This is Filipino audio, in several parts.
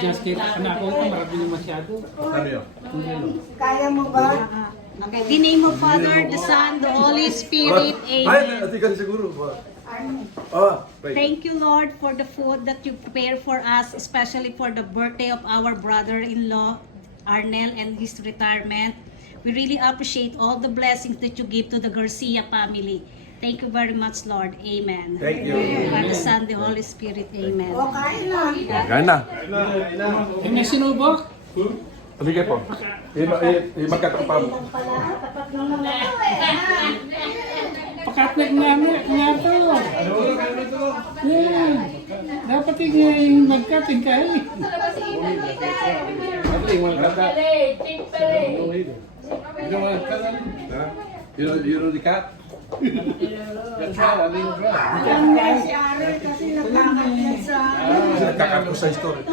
in-adjust kit. Anak ko ito, marami na masyado. Kaya mo ba? Okay, the name of Father, the Son, the Holy Spirit, Amen. Thank you, Lord, for the food that you prepare for us, especially for the birthday of our brother-in-law, Arnel, and his retirement. We really appreciate all the blessings that you give to the Garcia family. Thank you very much, Lord. Amen. Thank you. For the Son, the Holy Spirit. Amen. O, kain na. Kain na. Yung may sinubok? Sige po. Magkakapa mo. Pakatlag namin nga ito. Yeah. Dapat yung nagkating kayo. You know the cat? Alam niya si Aaron kasi nagkakat niya sa... Nagkakat ko sa story.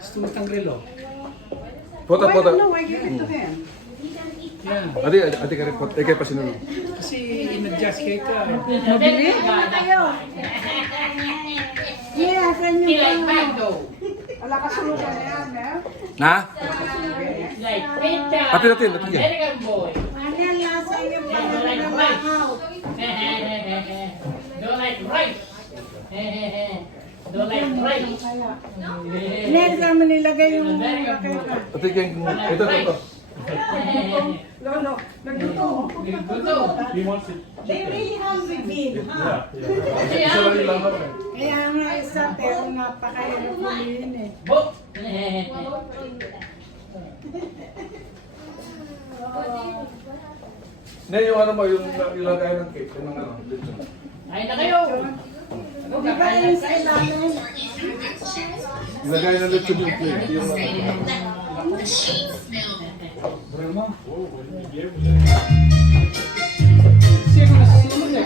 Stumutang relo. Pota. No, I give it to him. Yeah. Ate ka rin po. Eke pa sinunod. Kasi in-adjust kit ka. Mabili? Ano kayo? Yeah, saan yung wala ka sulutan na yan, eh? Na? Ate. American boy. Anel, nasa iyo pa na nanakaw. Don't like rice. Don't like rice. Nel, saan mo nilagay yung... Ate ito. Lolo, nagluto. Gusto. They really hungry, Bill, ha? Kaya nga isa, pero napakahirap hulihin eh. Bo. Na yung ano mo, yung ilagay ng cake. Yung ano. Kain na kayo. Di ba yung sa ilalim? Ilagay ng lechon yung cake. Yung ano. Siya ko nasusunod eh.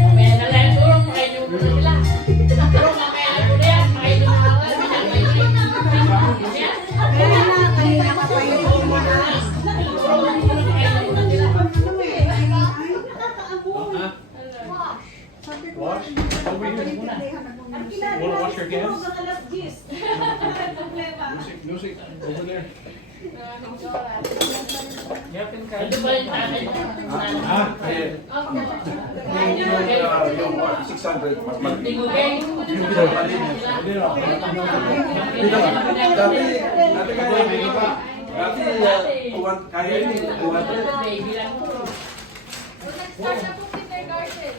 Mamaya na lang turong makainin mo sila. Turong mamaya na muna yan. Makainin mo na lang. Kaya na, kanina ka pa yung kumakas. Wash your hands? Music over there. Ito ba yung tatay mo? Yung 600. Mas malaki. Tingugay. Dati, kaya yun. Baby lang. Nag-start na po kindergarten.